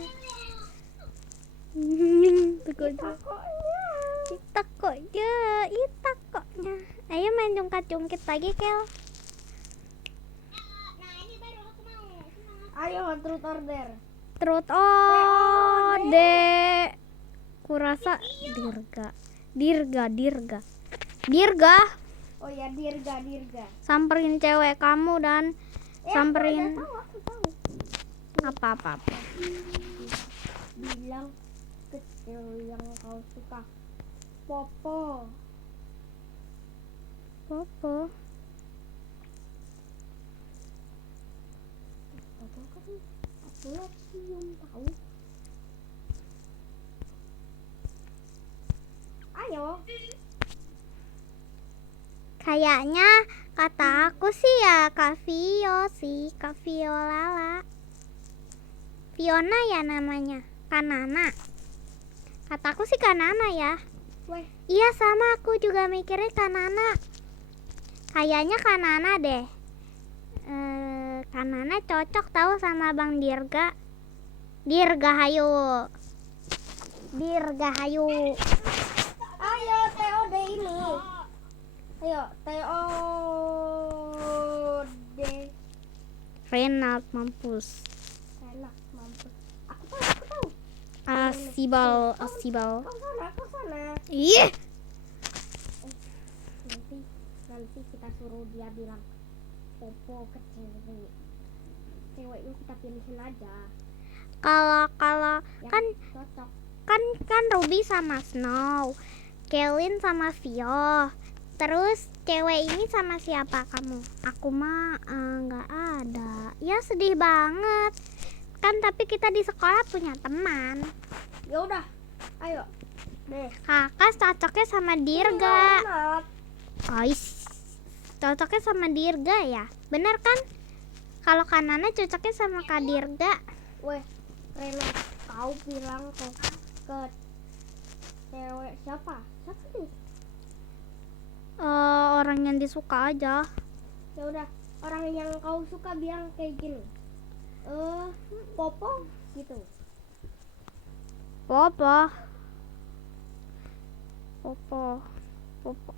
Ayo main jungkat-jungkit lagi, Kel. Nah ini baru aku mau. Ayo truth order. Truth order. Kurasa Dirga. Oh ya, Dirga. Samperin cewek kamu dan samperin Aku tahu. apa. Bilang kecil yang kau suka? Popo. Popo. Popo kan aku lagi cium tahu. Ayo. Kayaknya kata aku sih ya Kak Vio sih, Kak Vio Lala. Fiona ya namanya, Kanana. Kataku sih Kanana ya. Weh, Iya sama, aku juga mikirnya Kanana. Kayaknya Kanana deh. Kanana cocok tahu sama Bang Dirga. Dirgahayu. Dirgahayu. ayo TOD ini. Ayo TOD. Renat mampus. Enak mampus. Aku tahu. Asibal. Kau sana. Ih. Nanti kita suruh dia bilang Popo ke ceweknya kita pilihin aja. Kalau Yang kan cocok. kan Ruby sama Snow, Kelin sama Vio. Terus cewek ini sama siapa kamu? Aku mah nggak ada. Ya sedih banget. Kan tapi kita di sekolah punya teman. Ya udah, ayo deh. Kakak cocoknya sama Dirga. Renat. Guys, cocoknya sama Dirga ya? Bener kan? Kalau Kanana cocoknya sama Kak Dirga. Weh, Renat, kau bilang ke cewek siapa? Siapa nih? Orang yang disuka aja. Ya udah, orang yang kau suka bilang kayak gini. Popo gitu. Popo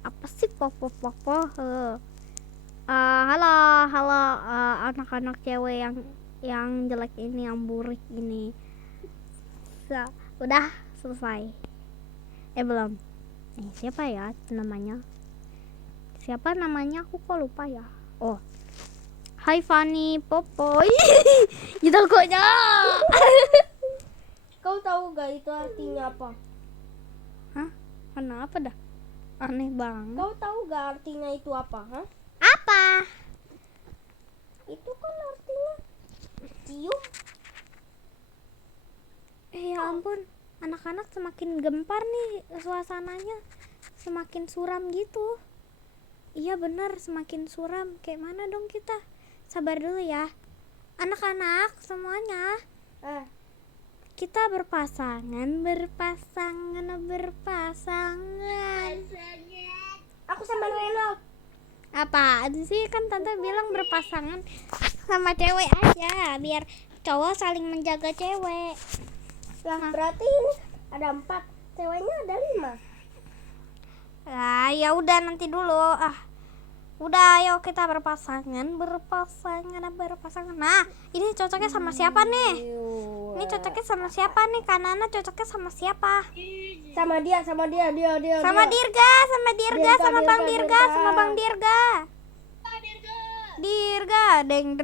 apa sih Popo? Halo anak-anak cewek yang jelek ini, yang burik ini. Udah selesai. Belum. Siapa ya namanya? Siapa namanya? Aku kok lupa ya. Oh, Hai Fanny Popo. Gitu koknya. Kau tahu gak itu artinya apa? Hah? Kenapa dah? Aneh banget. Kau tahu gak artinya itu apa? Hah? Apa? Itu kan artinya cium. Ya ampun, anak-anak semakin gempar nih suasananya, semakin suram gitu. Iya bener, semakin suram. Kayak mana dong kita? Sabar dulu ya, anak-anak semuanya. Kita berpasangan. Aku sama Renat. Apaan sih, kan tante bilang berpasangan sama cewek aja, biar cowok saling menjaga cewek. Lah berarti ini ada 4, ceweknya ada 5. Ya udah nanti dulu. Udah ayo kita berpasangan. Nah, ini cocoknya sama siapa nih? Ini cocoknya sama siapa nih? Kanana cocoknya sama siapa? Sama dia. Sama Dirga, sama Bang Dirga, sama Bang Dirga. Dirga, deng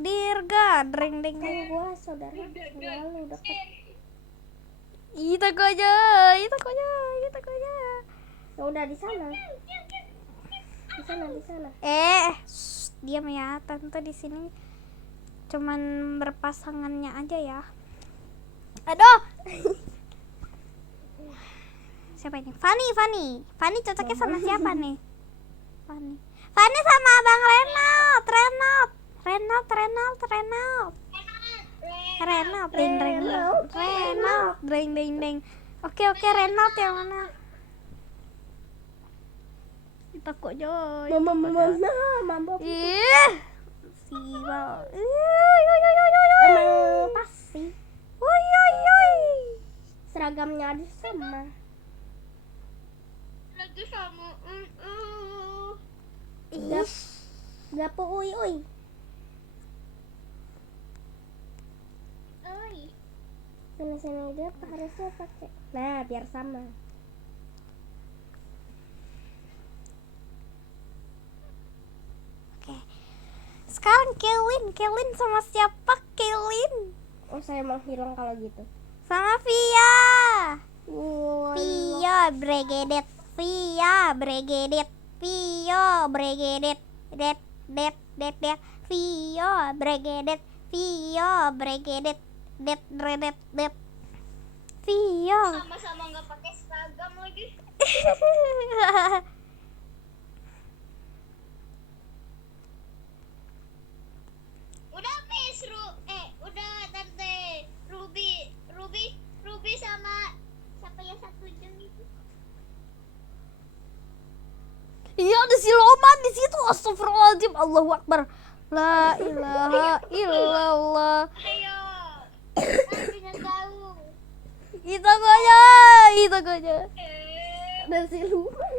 Dirga, deng. Gua saudara selalu deket. Itu aja. Ya udah di sana. Diam ya, tante di sini cuman berpasangannya aja ya. Aduh. Siapa ini? Fanny cocoknya sama siapa nih? Fanny sama Abang Renat, deng. Oke, Renat yang mana? Takut Joy. Mama. Ih, sial. Emang pas sih. Seragamnya ada sama. Lagi sama Gapo uy. Sana dia harusnya pakai. Nah, biar sama. Sekarang Kelin sama siapa? Oh, saya menghilang kalau gitu. Sama Via. Vio bregedet, Vio bregedet, Vio bregedet, det, Vio bregedet, Vio bregedet, det, Vio. Sama-sama nggak pakai seragam lagi. Udah Miss udah Tante Ruby sama siapa yang satu jam itu? Iya, ada siluman di situ. Astagfirullahaladzim. Allahu Akbar. La ilaha illallah. Ayo, pengen tahu. Kita gonya. Ada siluman.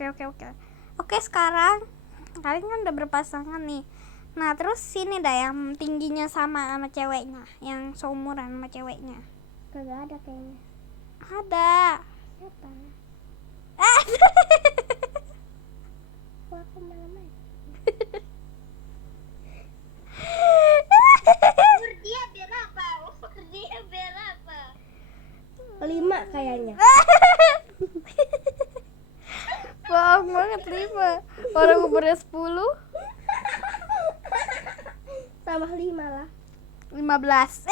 Oke. Oke, sekarang kalian kan udah berpasangan nih. Nah, terus sini dah yang tingginya sama ceweknya, yang seumuran sama ceweknya. Kagak ada kayaknya. Ada. Siapa? Ah. Kok aku malam-malam? Umur dia berapa? 5 kayaknya. Bohong banget 5. Orang umurnya 10. Tambah 5 lah. 15.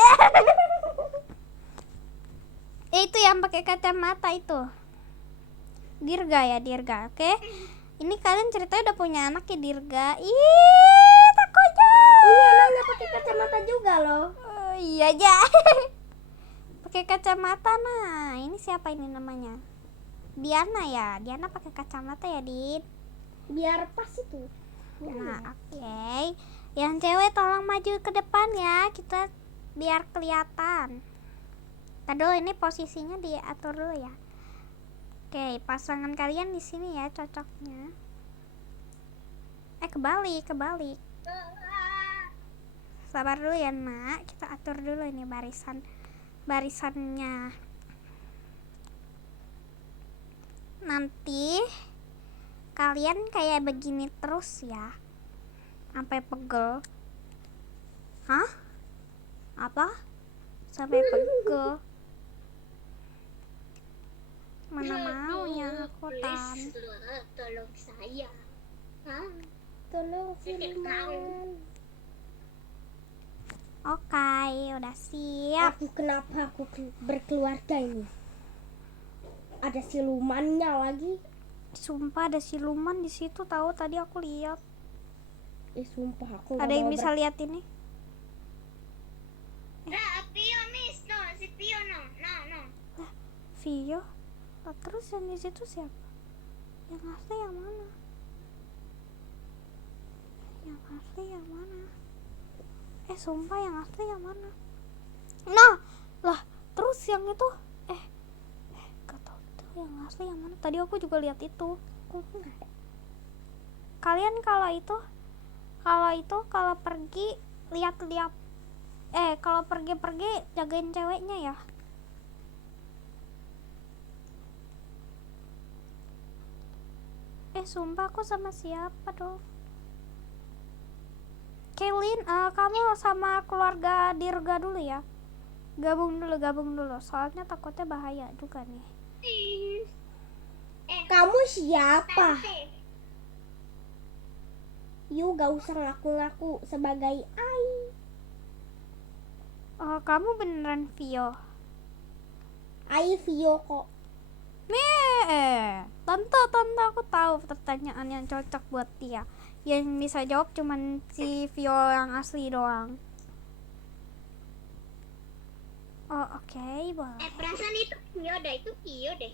Itu yang pakai kacamata itu. Dirga. Oke. Ini kalian ceritanya udah punya anak ya, Dirga. Ih, takutnya. Ini anaknya pakai kacamata juga loh. Oh, iya aja. Pakai kacamata. Nah, ini siapa ini namanya? Diana ya. Diana pakai kacamata ya, Dit. Biar pas itu. Nah, oke. Yang cewek tolong maju ke depan ya, kita biar kelihatan. Tadi dulu ini posisinya diatur dulu ya. Oke, pasangan kalian di sini ya cocoknya. Kebalik. Sabar dulu ya, Nak. Kita atur dulu ini barisannya. Nanti kalian kayak begini terus ya. Sampai pegel. Hah? Apa? Sampai pegel. Mana maunya aku tan. Tolong saya. Tolong siluman. Oke, udah siap. Kenapa aku berkeluarga ini? Ada silumannya lagi. Sumpah ada siluman di situ, tahu tadi aku lihat. Sumpah aku. Ada yang bisa lihat ini? Nah, Pio Miss, no, si Pio no. Vio. Terus yang di situ siapa? Yang asli yang mana? Sumpah yang asli yang mana? Nah, lah, terus yang itu gak tau tuh yang asli yang mana. Tadi aku juga lihat itu. Kalian kalau pergi lihat-lihat. Kalau pergi jagain ceweknya ya. Sumpah aku sama siapa dong? Kaylin, kamu sama keluarga Dirga dulu ya. Gabung dulu. Soalnya takutnya bahaya juga nih. Kamu siapa? Tante. You gak usah ngaku-ngaku sebagai Ai. Kamu beneran Vio? Ai Vio kok. Tante aku tahu pertanyaan yang cocok buat dia. Yang bisa jawab cuman si Vio yang asli doang. Oh, oke, boleh. Perasaan itu Pio deh.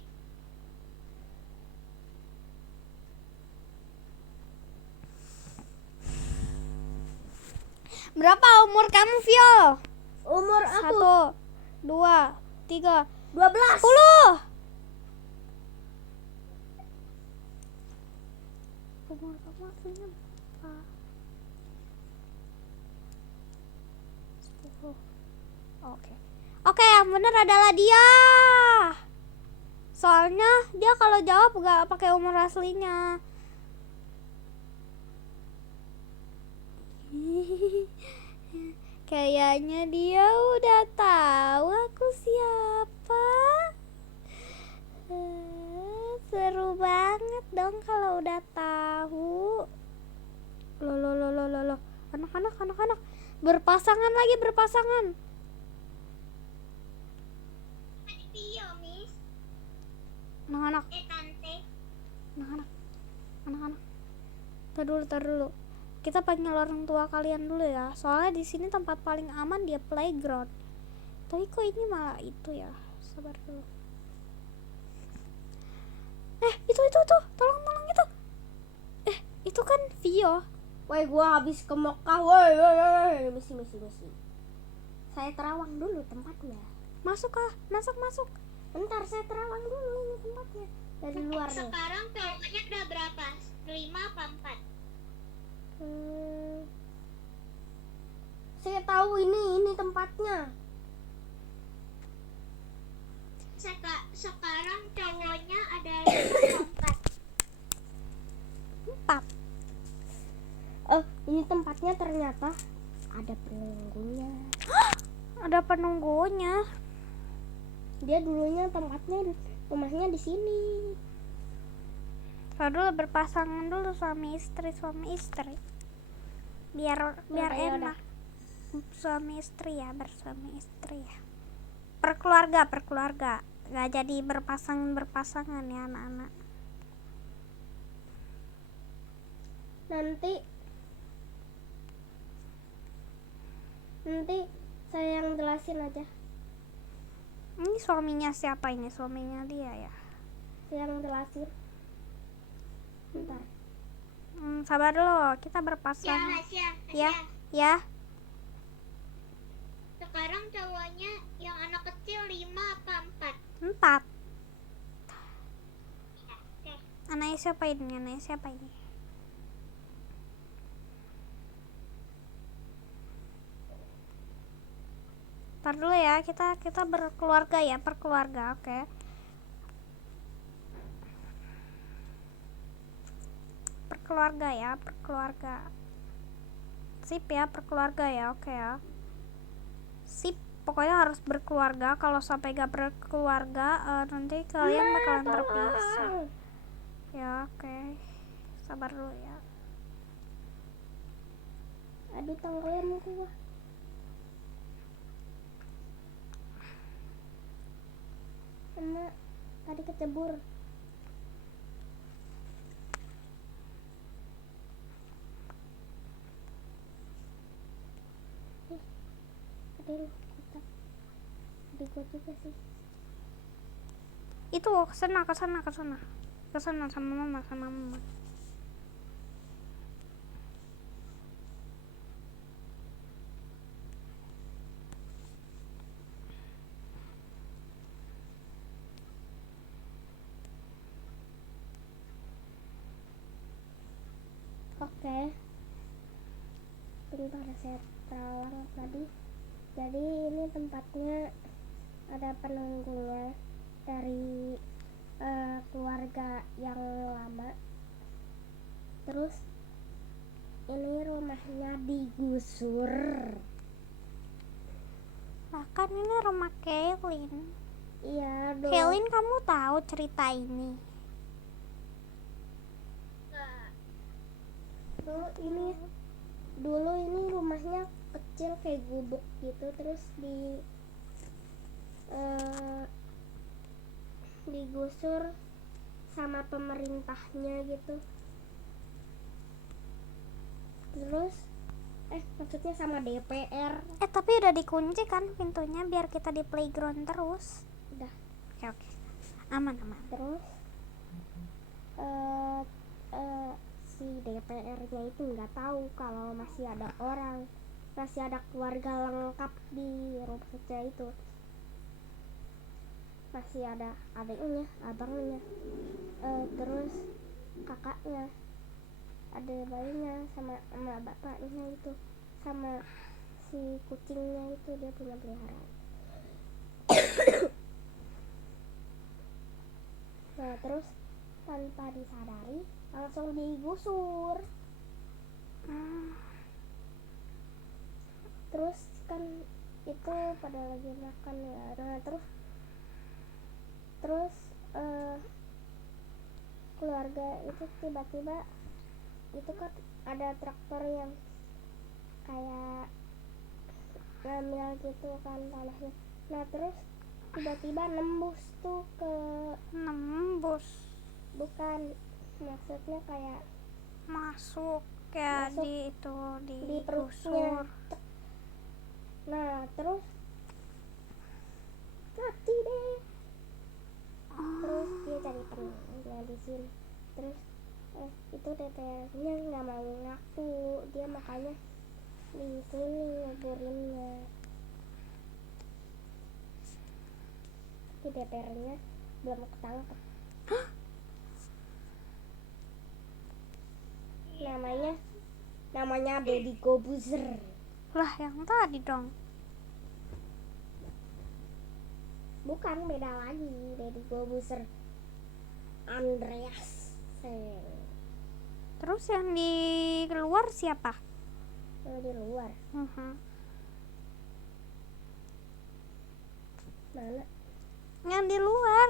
Berapa umur kamu, Vio? Umur aku 1, 2, 3, 12. 10. Umur kamu aslinya berapa? 10. Oke, yang bener adalah dia. Soalnya dia kalau jawab gak pakai umur aslinya. Kayaknya dia udah tahu aku siapa. Seru banget dong kalau udah tahu. Loh. Anak-anak. Berpasangan lagi, berpasangan. Tadi Tio, Miss. Anak-anak. Tante. Anak-anak. Tar dulu. Kita panggil orang tua kalian dulu ya. Soalnya di sini tempat paling aman dia playground. Tapi kok ini malah itu ya. Sabar dulu. Itu. Tolong itu. Itu kan Vio. Woi, gua habis ke Mekah, woi. Misi. Saya terawang dulu tempatnya. Masuk. Bentar, saya terawang dulu ini tempatnya. Dari luar nih. Sekarang cowoknya udah berapa? 5 apa 4? Saya tahu ini tempatnya. Sekarang cowoknya ada 5 apa 4? 4. Ini tempatnya ternyata ada penunggunya. Ada penunggunya. Dia dulunya rumahnya di sini. Kalau dulu berpasangan dulu suami istri. Biar ya enak. Suami istri ya, bersuami istri ya. Perkeluarga. Gak jadi berpasangan ya anak-anak. Nanti saya yang jelasin aja. Ini suaminya siapa ini? Suaminya dia ya. Saya yang jelasin. Bentar. Sabar dulu, kita berpasangan. Ya. Ya. Sekarang cowoknya yang anak kecil 5 apa 4? 4. Oke. Anaknya siapa ini? Ntar dulu ya, kita berkeluarga ya, perkeluarga, oke. Perkeluarga. Sip ya, perkeluarga ya, oke ya. Sip, pokoknya harus berkeluarga. Kalau sampai gak berkeluarga, nanti kalian bakalan terpisah. Ya, oke. Sabar dulu ya. Aduh, tenggelam gua. Enak, tadi kecebur. Aduh, adik gua juga sih. Itu kesana sama mama. Oke. Bentar, saya terawang tadi. Jadi ini tempatnya ada penunggunya dari keluarga yang lama. Terus ini rumahnya digusur. Bahkan ini rumah Kaylin. Iya dong. Kaylin, kamu tahu cerita ini? Dulu ini rumahnya kecil kayak gubuk gitu, terus digusur sama pemerintahnya gitu. Terus maksudnya sama DPR. Tapi udah dikunci kan pintunya biar kita di playground terus. Udah. Oke. Aman. Terus si DPR-nya itu nggak tahu kalau masih ada keluarga lengkap di rumahnya itu. Masih ada adiknya, abangnya, terus kakaknya, ada bayinya, sama bapaknya itu, sama si kucingnya itu, dia punya peliharaan. Nah, terus tanpa disadari langsung digusur. Terus kan itu pada lagi makan ya. Nah, terus keluarga itu tiba-tiba itu kan ada traktor yang kayak ngambil gitu kan tanahnya. Nah terus tiba-tiba nembus tuh ke, Nembus bukan, maksudnya kayak masuk ya Masuk di itu di digusur. perutnya. Nah terus mati deh. Terus dia cari temannya di sini. Terus itu DPR-nya nggak mau ngaku, dia makanya di sini nguburinnya. Tapi DPR-nya belum ketangkep. Namanya Deddy Kobuzer. Lah yang tadi dong. Bukan, beda lagi. Deddy Kobuzer Andreas Sen. Terus yang di luar siapa? Yang di luar mana? Yang di luar.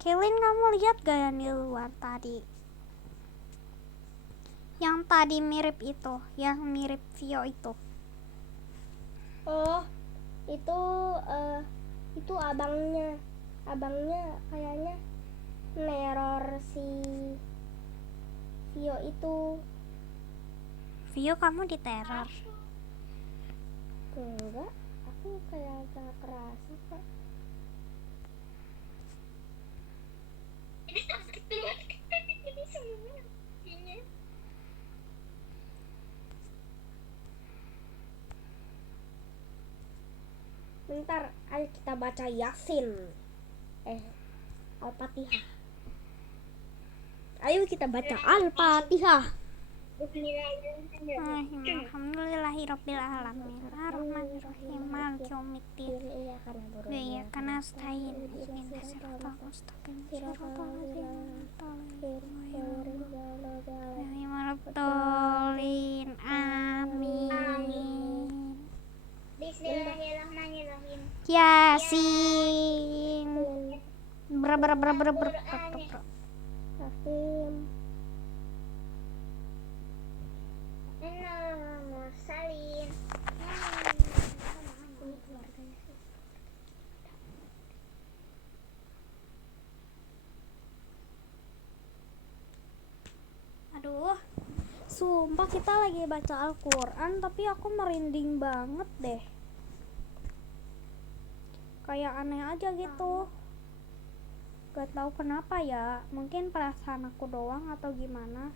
Kelin, kamu lihat gak yang di luar tadi? Yang tadi mirip itu, yang mirip Vio itu. Oh, itu abangnya kayaknya neror si Vio itu. Vio, kamu diteror. Enggak, aku kayak gak kerasa kok. Ini sampai keluar ini semua ini. Bentar, ayo kita baca Yasin. Al-Fatihah. Ayo kita baca Al-Fatihah. Alhamdulillahirabbil alamin. Arrahmanirrahim. Maliki yaumiddin. Wa iyyaka nasta'in. Ihdinas siratal mustaqim. Siratal ladzina an'amta 'alaihim. Amin. Bismillahirrahmanirrahim. Yasin. Astagfirullah. Salin. Ini keluarganya. Aduh, sumpah kita lagi baca Al-Quran tapi aku merinding banget deh. Kayak aneh aja gitu. Gak tahu kenapa ya, mungkin perasaan aku doang atau gimana.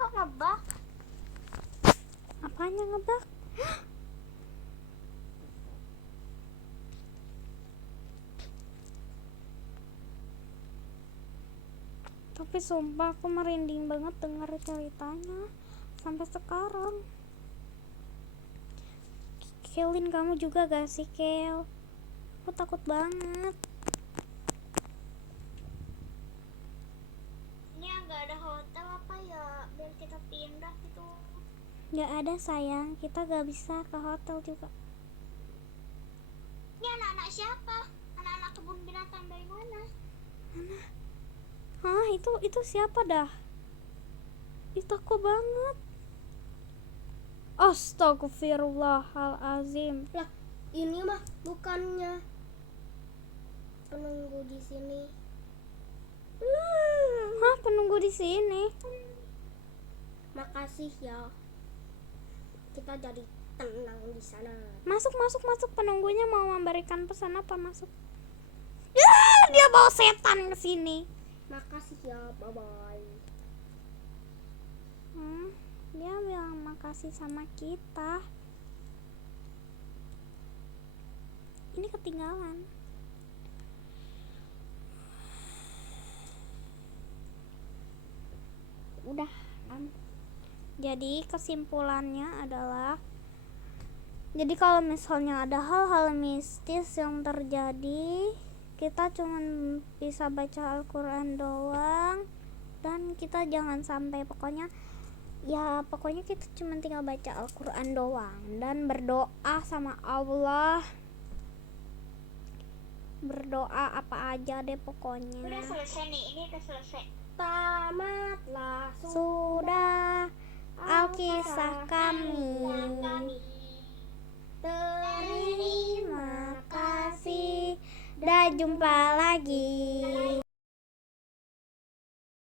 Kok ngebak? Apanya ngebak? Tapi sumpah aku merinding banget dengar ceritanya sampai sekarang. Kelin, kamu juga gak sih, Kel? Aku takut banget. Ini agak ada hotel apa ya? Biar kita pindah gitu. Gak ada sayang, kita gak bisa ke hotel juga. Ini anak-anak siapa? Anak-anak kebun binatang dari mana? Hah, itu siapa dah? Itu aku banget. Astagfirullahalazim. Lah, ini mah bukannya penunggu di sini. Hah, penunggu di sini? Makasih ya. Kita jadi tenang di sana. Masuk. Penunggunya mau memberikan pesan apa? Masuk. Ya, dia bawa setan ke sini. Makasih ya, bye-bye. Dia bilang makasih sama kita. Ini ketinggalan. Udah. Jadi kesimpulannya adalah, jadi kalau misalnya ada hal-hal mistis yang terjadi, kita cuma bisa baca Al-Quran doang, dan kita jangan sampai, pokoknya Ya pokoknya kita cuma tinggal baca Al-Quran doang dan berdoa sama Allah. Berdoa apa aja deh pokoknya. Udah selesai nih, ini udah selesai. Tamatlah Sudah Alkisah kami. terima Terima kasih. Dan jumpa lagi.